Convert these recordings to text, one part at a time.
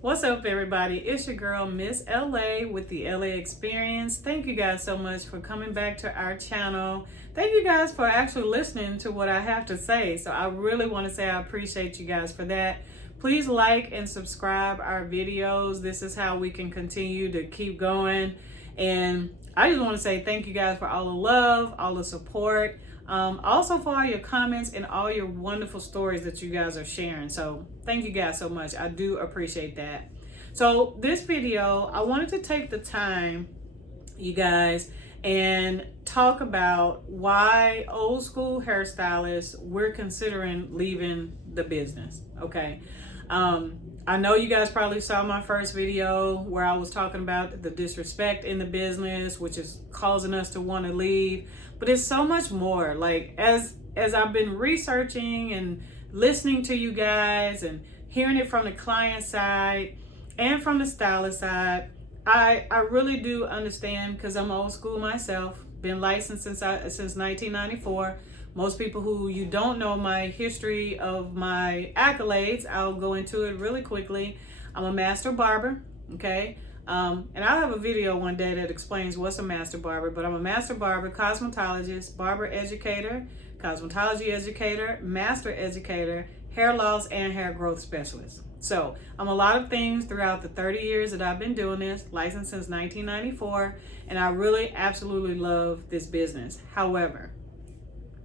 What's up, everybody? It's your girl, Miss LA with the LA Experience. Thank you guys so much for coming back to our channel. Thank you guys for actually listening to what I have to say. So I really want to say I appreciate you guys for that. Please like and subscribe our videos. This is how we can continue to keep going. And I just want to say thank you guys for all the love, all the support. Also for all your comments and all your wonderful stories that you guys are sharing. So thank you guys so much. I do appreciate that. So this video, I wanted to take the time, you guys, and talk about why old school hairstylists, we're considering leaving the business. Okay. I know you guys probably saw my first video where I was talking about the disrespect in the business, which is causing us to want to leave. But it's so much more. Like as I've been researching and listening to you guys and hearing it from the client side and from the stylist side, I really do understand, because I'm old school myself. Been licensed since 1994. Most people who you don't know my history of my accolades, I'll go into it really quickly. I'm a master barber, okay? And I'll have a video one day that explains what's a master barber, but I'm a master barber, cosmetologist, barber educator, cosmetology educator, master educator, hair loss and hair growth specialist. So I'm a lot of things throughout the 30 years that I've been doing this, licensed since 1994, and I really absolutely love this business. However,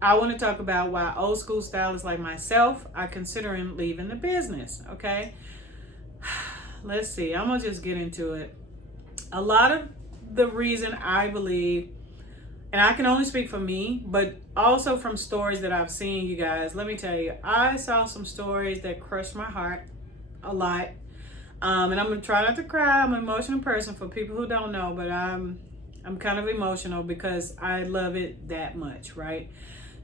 I want to talk about why old school stylists like myself are considering leaving the business, okay? Let's see, I'm gonna just get into it. A lot of the reason I believe, and I can only speak for me, but also from stories that I've seen, you guys, let me tell you, I saw some stories that crushed my heart a lot. And I'm gonna try not to cry. I'm an emotional person for people who don't know, but I'm kind of emotional because I love it that much, right?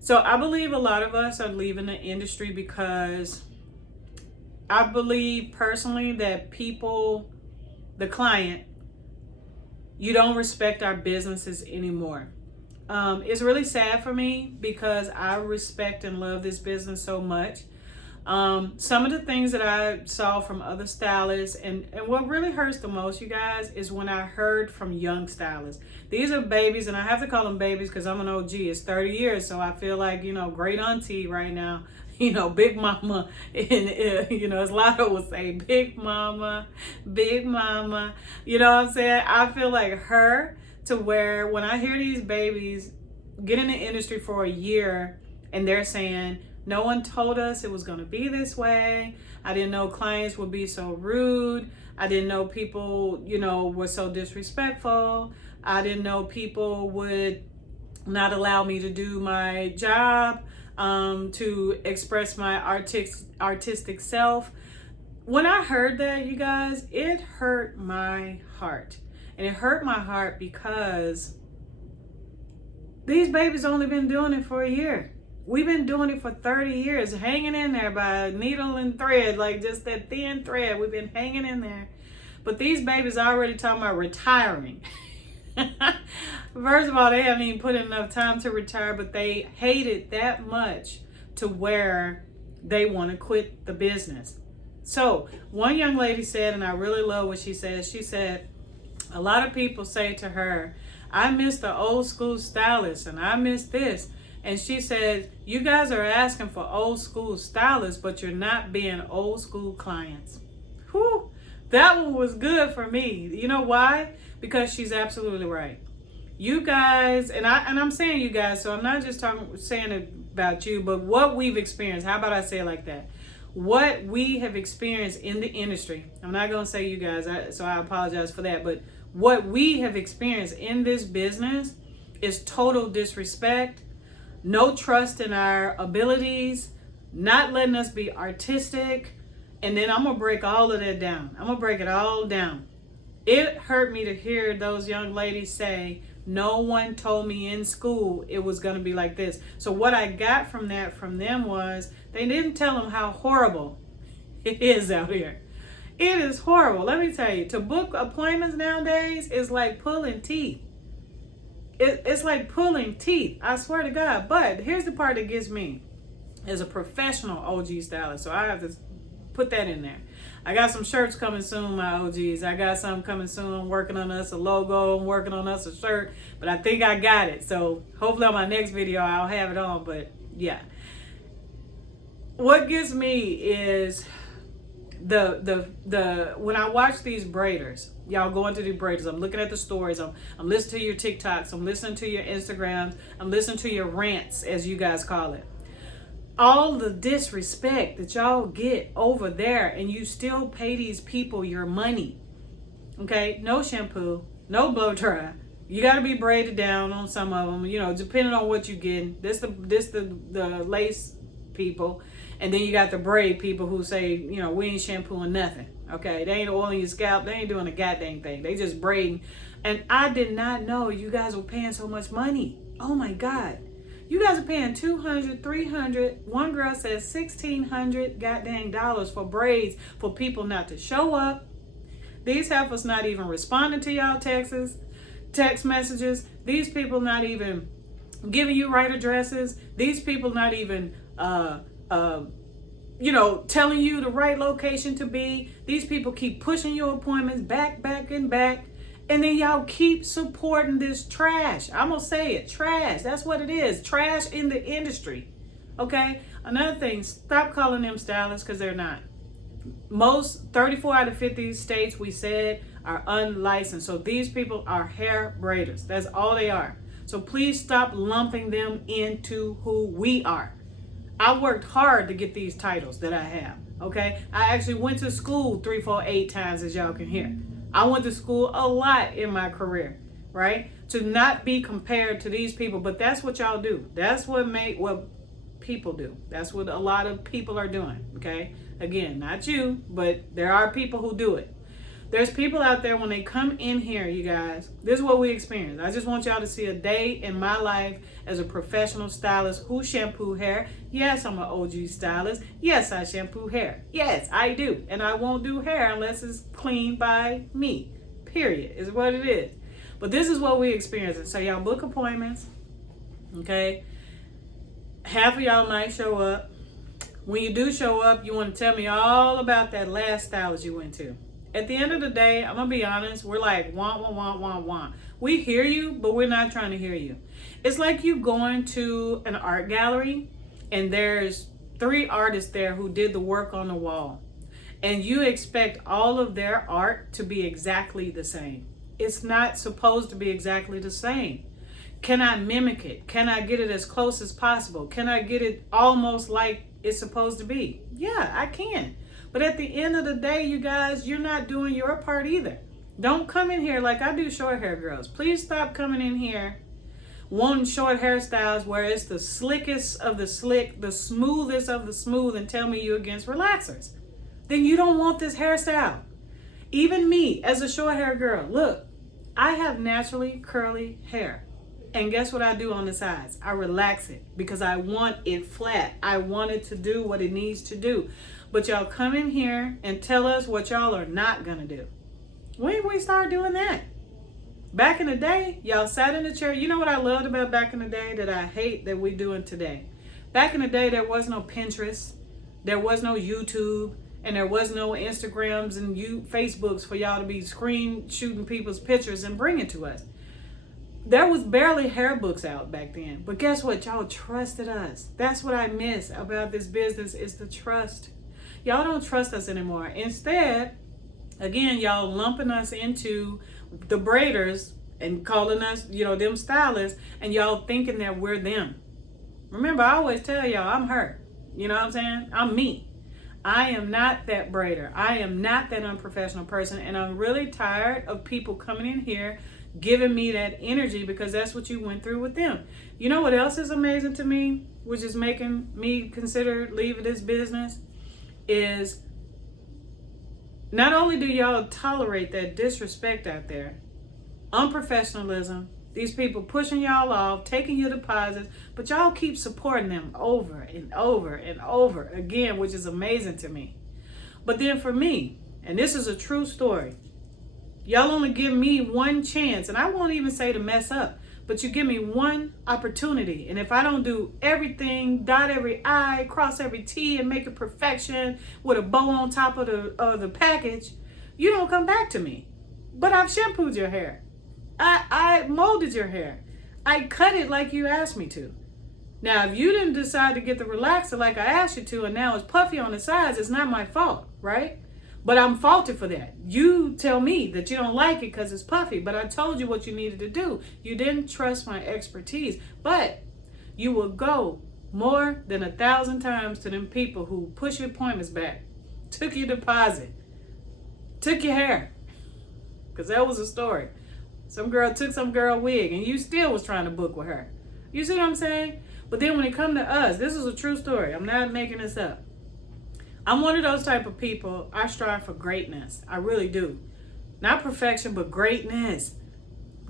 So I believe a lot of us are leaving the industry because I believe personally that people, the client, you don't respect our businesses anymore. It's really sad for me because I respect and love this business so much. Some of the things that I saw from other stylists, and what really hurts the most, you guys, is when I heard from young stylists. These are babies, and I have to call them babies because I'm an OG. It's 30 years, so I feel like, great auntie right now, big mama, and, as Lotto would say, big mama, you know what I'm saying? I feel like her, to where when I hear these babies get in the industry for a year and they're saying, no one told us it was going to be this way. I didn't know clients would be so rude. I didn't know people, were so disrespectful. I didn't know people would not allow me to do my job, to express my artistic self. When I heard that, you guys, it hurt my heart. And it hurt my heart because these babies only been doing it for a year. We've been doing it for 30 years, hanging in there by needle and thread, like just that thin thread. We've been hanging in there. But these babies are already talking about retiring. First of all, they haven't even put in enough time to retire, but they hate it that much to where they want to quit the business. So one young lady said, and I really love what she said, a lot of people say to her, I miss the old school stylist and I miss this. And she said, you guys are asking for old school stylists, but you're not being old school clients. Whew, that one was good for me. You know why? Because she's absolutely right. You guys, and I'm saying you guys, so I'm not just saying it about you, but what we've experienced. How about I say it like that? What we have experienced in the industry. I'm not going to say you guys, so I apologize for that. But what we have experienced in this business is total disrespect, no trust in our abilities, not letting us be artistic. And then I'm going to break all of that down. I'm going to break it all down. It hurt me to hear those young ladies say, no one told me in school it was going to be like this. So what I got from them was they didn't tell them how horrible it is out here. It is horrible. Let me tell you, to book appointments nowadays is like pulling teeth. It's like pulling teeth. I swear to God. But here's the part that gets me. As a professional OG stylist, so I have to put that in there. I got some shirts coming soon, my OGs. I got some coming soon. I'm working on us a logo. I'm working on us a shirt. But I think I got it. So hopefully on my next video, I'll have it on. But yeah. What gets me is the when I watch these braiders, y'all going to do braiders, I'm looking at the stories, I'm listening to your TikToks, I'm listening to your Instagrams, I'm listening to your rants, as you guys call it. All the disrespect that y'all get over there, and you still pay these people your money. Okay, no shampoo, no blow dry. You got to be braided down on some of them, you know, depending on what you're getting. This the lace people. And then you got the braid people who say, you know, we ain't shampooing nothing. Okay, they ain't oiling your scalp. They ain't doing a goddamn thing. They just braiding. And I did not know you guys were paying so much money. Oh my God. You guys are paying $200, $300. One girl says $1,600 goddamn dollars for braids for people not to show up. These heifers not even responding to y'all text messages. These people not even giving you right addresses. These people not even you know, telling you the right location to be. These people keep pushing your appointments back, and back. And then y'all keep supporting this trash. I'm going to say it, trash. That's what it is. Trash in the industry. Okay? Another thing, stop calling them stylists, because they're not. Most 34 out of 50 states, we said, are unlicensed. So these people are hair braiders. That's all they are. So please stop lumping them into who we are. I worked hard to get these titles that I have, okay? I actually went to school 3, 4, 8 times, as y'all can hear. I went to school a lot in my career, right? To not be compared to these people, but that's what y'all do. That's what people do. That's what a lot of people are doing, okay? Again, not you, but there are people who do it. There's people out there, when they come in here, you guys, this is what we experience. I just want y'all to see a day in my life as a professional stylist who shampoo hair. Yes, I'm an OG stylist. Yes, I shampoo hair. Yes, I do. And I won't do hair unless it's cleaned by me. Period. Is what it is. But this is what we experience. So y'all book appointments. Okay. Half of y'all might show up. When you do show up, you want to tell me all about that last stylist you went to. At the end of the day, I'm going to be honest, we're like, want. We hear you, but we're not trying to hear you. It's like you going to an art gallery and there's 3 artists there who did the work on the wall. And you expect all of their art to be exactly the same. It's not supposed to be exactly the same. Can I mimic it? Can I get it as close as possible? Can I get it almost like it's supposed to be? Yeah, I can. But at the end of the day, you guys, you're not doing your part either. Don't come in here like I do short hair girls. Please stop coming in here wanting short hairstyles where it's the slickest of the slick, the smoothest of the smooth, and tell me you're against relaxers. Then you don't want this hairstyle. Even me, as a short hair girl, look, I have naturally curly hair. And guess what I do on the sides? I relax it because I want it flat. I want it to do what it needs to do. But y'all come in here and tell us what y'all are not gonna do. When did we start doing that? Back in the day, y'all sat in the chair. You know what I loved about back in the day that I hate that we doing today? Back in the day, there was no Pinterest, there was no YouTube, and there was no Instagrams and Facebooks for y'all to be screen shooting people's pictures and bringing to us. There was barely hair books out back then. But guess what? Y'all trusted us. That's what I miss about this business, is the trust. Y'all don't trust us anymore. Instead, again, y'all lumping us into the braiders and calling us, you know, them stylists, and y'all thinking that we're them. Remember, I always tell y'all, I'm her. You know what I'm saying? I'm me. I am not that braider. I am not that unprofessional person, and I'm really tired of people coming in here giving me that energy because that's what you went through with them. You know what else is amazing to me, which is making me consider leaving this business, is not only do y'all tolerate that disrespect out there, unprofessionalism, these people pushing y'all off, taking your deposits, but y'all keep supporting them over and over and over again, which is amazing to me. But then for me, and this is a true story, y'all only give me one chance, and I won't even say to mess up, but you give me one opportunity. And if I don't do everything, dot every I, cross every T, and make it perfection with a bow on top of the package, you don't come back to me. But I've shampooed your hair. I molded your hair. I cut it like you asked me to. Now, if you didn't decide to get the relaxer like I asked you to, and now it's puffy on the sides, it's not my fault, right? But I'm faulted for that. You tell me that you don't like it because it's puffy, but I told you what you needed to do. You didn't trust my expertise, but you will go more than 1,000 times to them people who push your appointments back, took your deposit, took your hair, because that was a story. Some girl took some girl wig and you still was trying to book with her. You see what I'm saying? But then when it come to us, this is a true story. I'm not making this up. I'm one of those type of people. I strive for greatness. I really do. Not perfection, but greatness.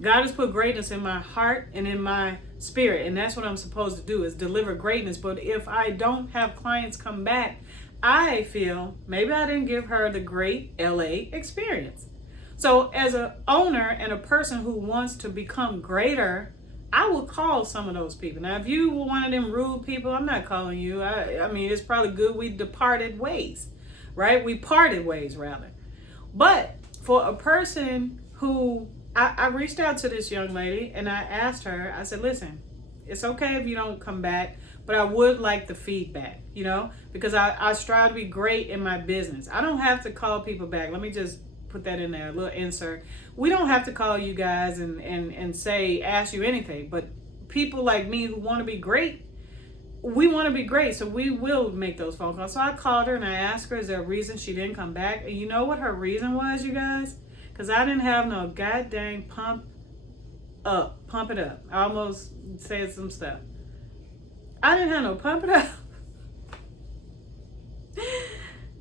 God has put greatness in my heart and in my spirit. And that's what I'm supposed to do, is deliver greatness. But if I don't have clients come back, I feel maybe I didn't give her the great LA experience. So as an owner and a person who wants to become greater, I will call some of those people. Now, if you were one of them rude people, I'm not calling you. I mean, it's probably good we departed ways, right? We parted ways, rather. But for a person who, I reached out to this young lady and I asked her, I said, listen, it's okay if you don't come back, but I would like the feedback, you know, because I strive to be great in my business. I don't have to call people back. Let me just put that in there, a little insert. We don't have to call you guys and say, ask you anything, but people like me who want to be great, we want to be great, so we will make those phone calls. So I called her and I asked her, is there a reason she didn't come back? And you know what her reason was, you guys? Because I didn't have no goddamn pump it up. I almost said some stuff. I didn't have no pump it up.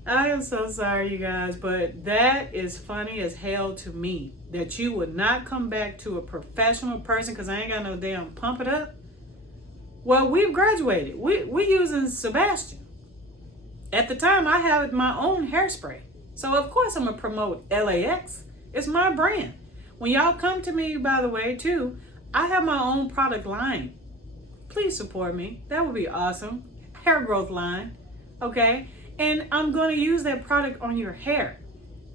I am so sorry, you guys, but that is funny as hell to me, that you would not come back to a professional person because I ain't got no damn pump it up. Well, we've graduated. We're using Sebastian. At the time, I had my own hairspray. So, of course, I'm going to promote LAX. It's my brand. When y'all come to me, by the way, too, I have my own product line. Please support me. That would be awesome. Hair growth line. Okay? And I'm going to use that product on your hair.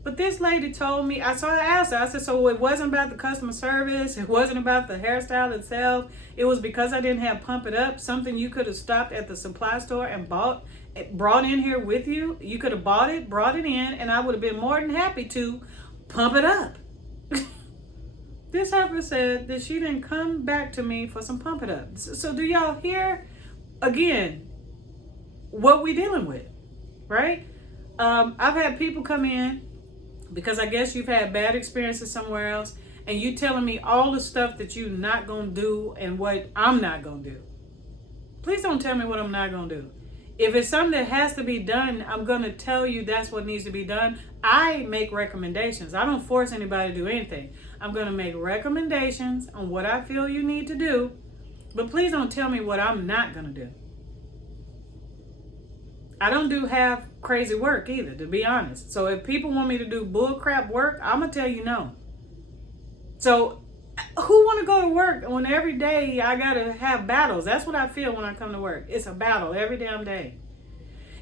But this lady told me, I asked her, I said, so it wasn't about the customer service. It wasn't about the hairstyle itself. It was because I didn't have pump it up, something you could have stopped at the supply store and brought in here with you. You could have bought it, brought it in, and I would have been more than happy to pump it up. This heifer said that she didn't come back to me for some pump it up. So do y'all hear, again, what we dealing with? Right? I've had people come in because I guess you've had bad experiences somewhere else, and you telling me all the stuff that you're not going to do and what I'm not going to do. Please don't tell me what I'm not going to do. If it's something that has to be done, I'm going to tell you that's what needs to be done. I make recommendations. I don't force anybody to do anything. I'm going to make recommendations on what I feel you need to do, but please don't tell me what I'm not going to do. I don't do half crazy work either, to be honest. So if people want me to do bull crap work, I'm going to tell you no. So who want to go to work when every day I got to have battles? That's what I feel when I come to work. It's a battle every damn day.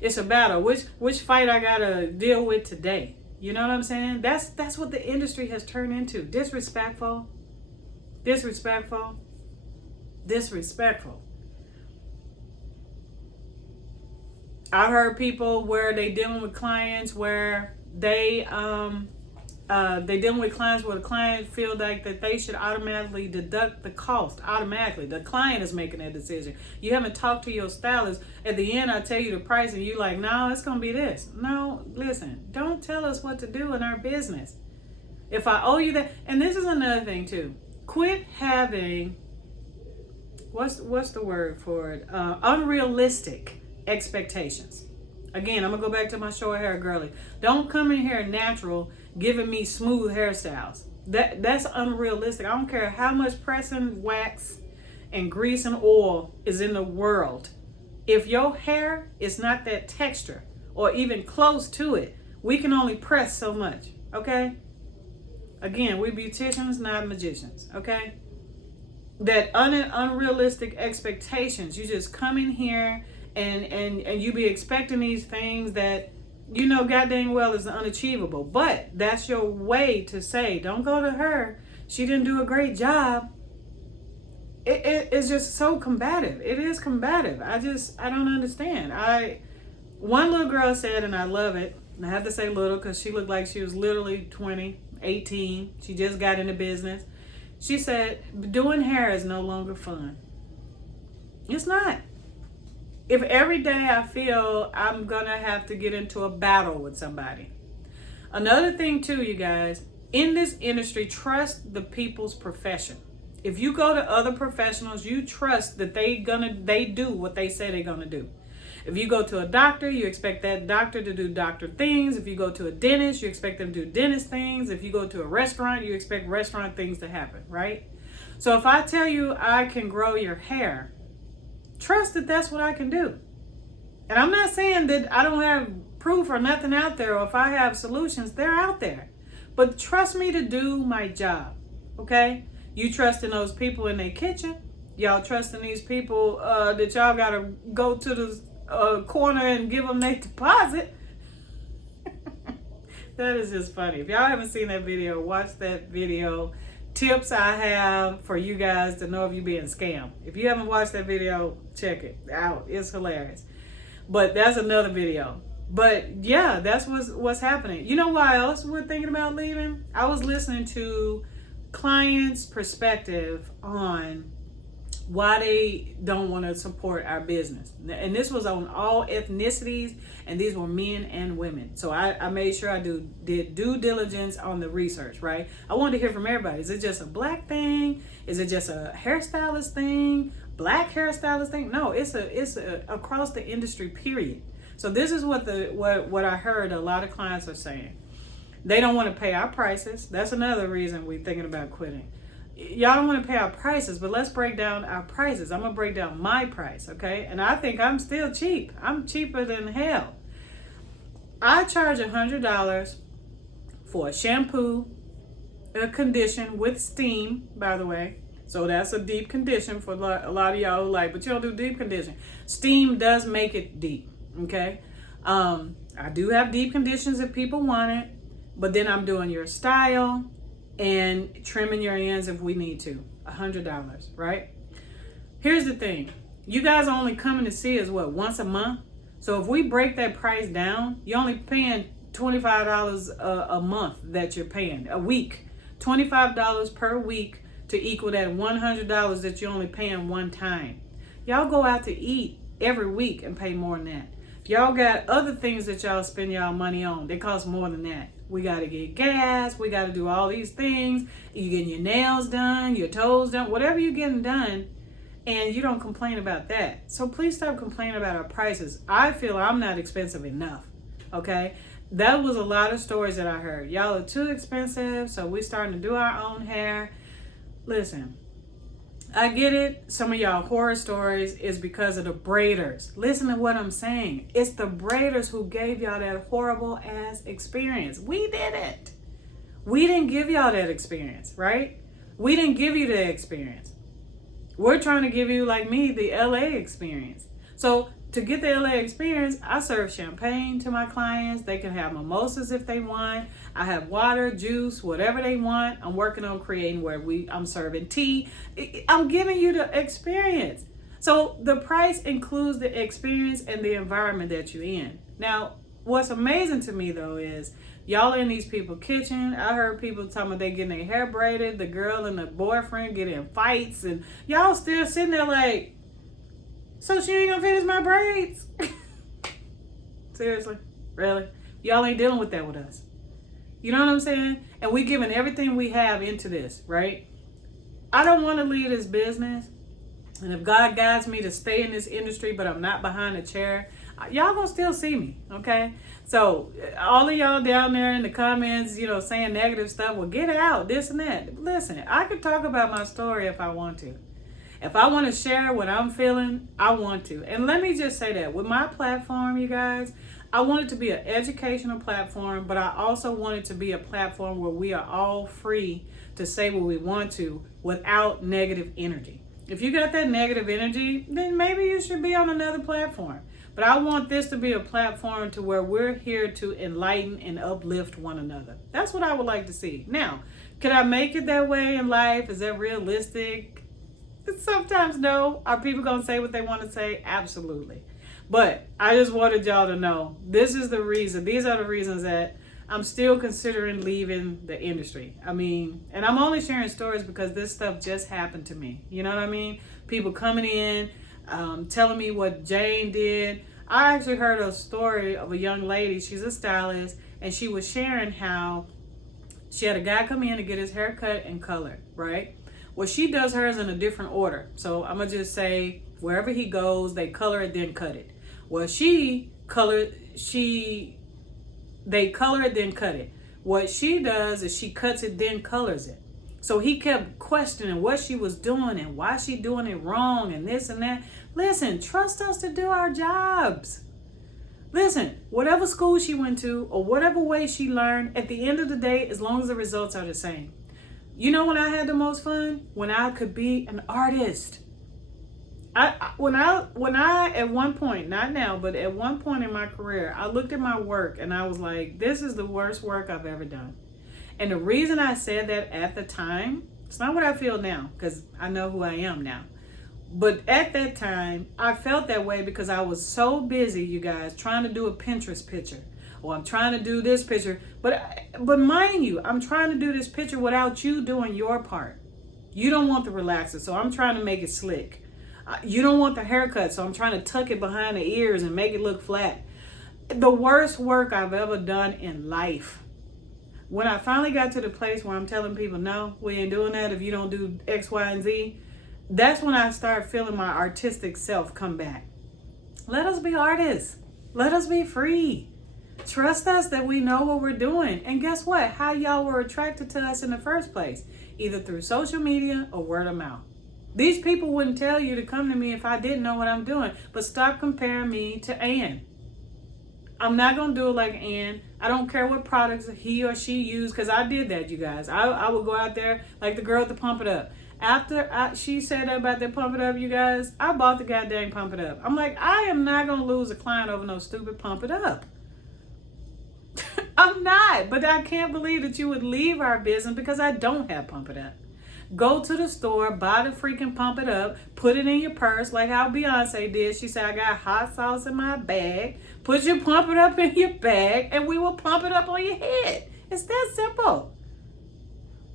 It's a battle. Which fight I got to deal with today? You know what I'm saying? That's what the industry has turned into. Disrespectful. Disrespectful. Disrespectful. I heard people where they dealing with clients where they dealing with clients where the client feel like that they should automatically deduct the cost automatically. The client is making that decision. You haven't talked to your stylist. At the end, I tell you the price and you like, no, it's going to be this. No, listen, don't tell us what to do in our business. If I owe you that, and this is another thing too, quit having, what's the word for it? Unrealistic expectations. Again, I'm gonna go back to my short hair girly. Don't come in here natural giving me smooth hairstyles. That's unrealistic. I don't care how much pressing wax and grease and oil is in the world. If your hair is not that texture or even close to it, we can only press so much. Okay? Again, we're beauticians, not magicians. Okay? unrealistic expectations. You just come in here and you be expecting these things that you know god dang well is unachievable. But that's your way to say, don't go to her. She didn't do a great job. It's just so combative. It is combative. I don't understand. One little girl said, and I love it, and I have to say little because she looked like she was literally 20, 18. She just got into business. She said, doing hair is no longer fun. It's not. If every day I feel I'm going to have to get into a battle with somebody. Another thing too, you guys, in this industry, trust the people's profession. If you go to other professionals, you trust that they do what they say they're going to do. If you go to a doctor, you expect that doctor to do doctor things. If you go to a dentist, you expect them to do dentist things. If you go to a restaurant, you expect restaurant things to happen, right? So if I tell you I can grow your hair, trust that that's what I can do. And I'm not saying that I don't have proof or nothing out there, or if I have solutions, they're out there. But trust me to do my job, okay? You trust in those people in their kitchen. Y'all trust in these people that y'all got to go to the corner and give them their deposit. That is just funny. If y'all haven't seen that video, watch that video. Tips I have for you guys to know if you're being scammed. If you haven't watched that video, check it out. It's hilarious. But that's another video. But yeah, that's what's happening. You know why else we're thinking about leaving? I was listening to clients' perspective on why they don't want to support our business. And this was on all ethnicities, and these were men and women. So I made sure I did due diligence on the research, right? I wanted to hear from everybody. Is it just a black thing? Is it just a hairstylist thing? Black hairstylist thing? No, it's a across the industry, period. So this is what I heard a lot of clients are saying. They don't want to pay our prices. That's another reason we're thinking about quitting. Y'all don't want to pay our prices, but let's break down our prices. I'm going to break down my price, okay? And I think I'm still cheap. I'm cheaper than hell. I charge $100 for a shampoo, a condition with steam, by the way. So that's a deep condition for a lot of y'all who like, but you don't do deep condition. Steam does make it deep, okay? I do have deep conditions if people want it, but then I'm doing your style and trimming your ends if we need to. $100, right? Here's the thing. You guys are only coming to see us, once a month? So if we break that price down, you're only paying $25 a month that you're paying, a week. $25 per week to equal that $100 that you're only paying one time. Y'all go out to eat every week and pay more than that. If y'all got other things that y'all spend y'all money on, they cost more than that. We got to get gas. We got to do all these things. You getting your nails done, your toes done, whatever you're getting done, and you don't complain about that. So please stop complaining about our prices. I feel I'm not expensive enough, okay? That was a lot of stories that I heard. Y'all are too expensive, so we're starting to do our own hair. Listen, I get it. Some of y'all horror stories is because of the braiders. Listen to what I'm saying. It's the braiders who gave y'all that horrible ass experience. We didn't. We didn't give y'all that experience, right? We didn't give you that experience. We're trying to give you, like me, the LA experience. So to get the LA experience, I serve champagne to my clients. They can have mimosas if they want. I have water, juice, whatever they want. I'm working on creating where I'm serving tea. I'm giving you the experience. So the price includes the experience and the environment that you're in. Now, what's amazing to me though is y'all in these people's kitchen. I heard people talking about they getting their hair braided. The girl and the boyfriend get in fights, and y'all still sitting there like, so she ain't gonna finish my braids? Seriously? Really? Y'all ain't dealing with that with us. You know what I'm saying? And we giving everything we have into this, right? I don't want to leave this business. And if God guides me to stay in this industry, but I'm not behind a chair, y'all gonna still see me, okay? So all of y'all down there in the comments, saying negative stuff, well, get out, this and that. Listen, I could talk about my story if I want to. If I want to share what I'm feeling, I want to. And let me just say that with my platform, you guys, I want it to be an educational platform, but I also want it to be a platform where we are all free to say what we want to without negative energy. If you got that negative energy, then maybe you should be on another platform. But I want this to be a platform to where we're here to enlighten and uplift one another. That's what I would like to see. Now, can I make it that way in life? Is that realistic? Sometimes no. Are people going to say what they want to say? Absolutely. But I just wanted y'all to know this is the reason. These are the reasons that I'm still considering leaving the industry. I mean, and I'm only sharing stories because this stuff just happened to me. You know what I mean? People coming in, telling me what Jane did. I actually heard a story of a young lady. She's a stylist, and she was sharing how she had a guy come in to get his hair cut and colored, right? Well, she does hers in a different order. So I'm going to just say wherever he goes, they color it, then cut it. Well, they color it, then cut it. What she does is she cuts it, then colors it. So he kept questioning what she was doing and why she doing it wrong and this and that. Listen, trust us to do our jobs. Listen, whatever school she went to or whatever way she learned, at the end of the day, as long as the results are the same. You know when I had the most fun? When I could be an artist. When I at one point, not now, but at one point in my career, I looked at my work and I was like, this is the worst work I've ever done. And the reason I said that at the time, it's not what I feel now, because I know who I am now. But at that time, I felt that way because I was so busy, you guys, trying to do a Pinterest picture. Or I'm trying to do this picture. But mind you, I'm trying to do this picture without you doing your part. You don't want the relaxer, so I'm trying to make it slick. You don't want the haircut, so I'm trying to tuck it behind the ears and make it look flat. The worst work I've ever done in life. When I finally got to the place where I'm telling people, no, we ain't doing that if you don't do X, Y, and Z, that's when I start feeling my artistic self come back. Let us be artists. Let us be free. Trust us that we know what we're doing. And guess what? How y'all were attracted to us in the first place, either through social media or word of mouth. These people wouldn't tell you to come to me if I didn't know what I'm doing. But stop comparing me to Ann. I'm not going to do it like Ann. I don't care what products he or she used, because I did that, you guys. I would go out there like the girl at the Pump It Up. After she said that about that Pump It Up, you guys, I bought the goddamn Pump It Up. I'm like, I am not going to lose a client over no stupid Pump It Up. I'm not. But I can't believe that you would leave our business because I don't have Pump It Up. Go to the store, buy the freaking Pump It Up, put it in your purse like how Beyonce did. She said, I got hot sauce in my bag. Put your Pump It Up in your bag and we will pump it up on your head. It's that simple.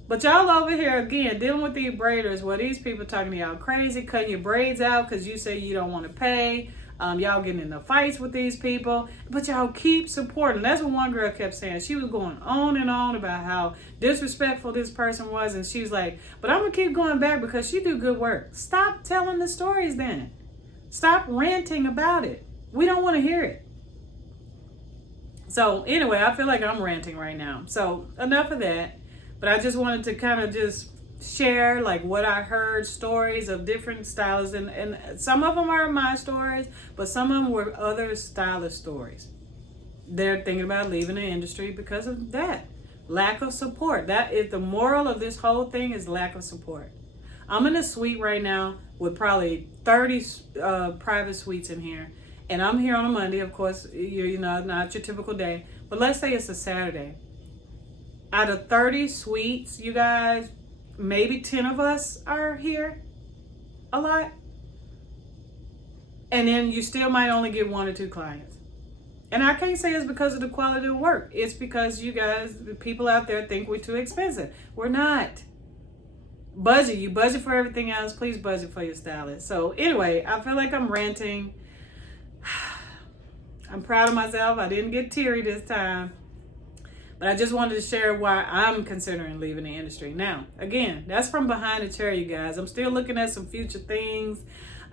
But y'all over here, again, dealing with these braiders where these people talking to y'all crazy, cutting your braids out because you say you don't want to pay. Y'all getting in the fights with these people, but y'all keep supporting. That's what one girl kept saying. She was going on and on about how disrespectful this person was, and she was like, but I'm gonna keep going back because she do good work. Stop telling the stories then. Stop ranting about it. We don't want to hear it. So anyway, I feel like I'm ranting right now. So enough of that. But I just wanted to kind of just share like what I heard, stories of different stylists, and some of them are my stories, but some of them were other stylist stories. They're thinking about leaving the industry because of that lack of support. That is the moral of this whole thing, is lack of support. I'm in a suite right now with probably 30 private suites in here, and I'm here on a Monday. Of course, you know, not your typical day, but let's say it's a Saturday. Out of 30 suites, you guys, maybe 10 of us are here a lot. And then you still might only get 1 or 2 clients. And I can't say it's because of the quality of work. It's because you guys, the people out there, think we're too expensive. We're not. Budget. You budget for everything else. Please budget for your stylist. So anyway, I feel like I'm ranting. I'm proud of myself. I didn't get teary this time. But I just wanted to share why I'm considering leaving the industry. Now, again, that's from behind the chair, you guys. I'm still looking at some future things.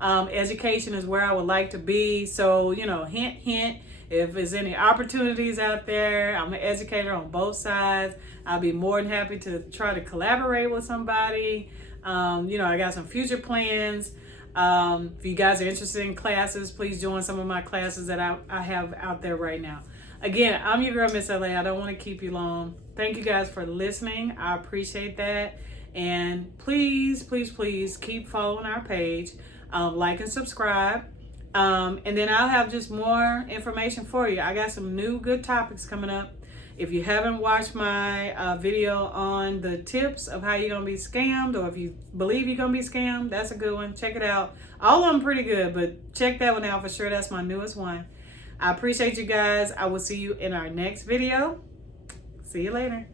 Education is where I would like to be. So, you know, hint, hint. If there's any opportunities out there, I'm an educator on both sides. I'll be more than happy to try to collaborate with somebody. You know, I got some future plans. If you guys are interested in classes, please join some of my classes that I have out there right now. Again, I'm your girl, Miss LA. I don't want to keep you long. Thank you guys for listening. I appreciate that. And please, please, please keep following our page. Like and subscribe. And then I'll have just more information for you. I got some new good topics coming up. If you haven't watched my video on the tips of how you're going to be scammed, or if you believe you're going to be scammed, that's a good one. Check it out. All of them pretty good, but check that one out for sure. That's my newest one. I appreciate you guys. I will see you in our next video. See you later.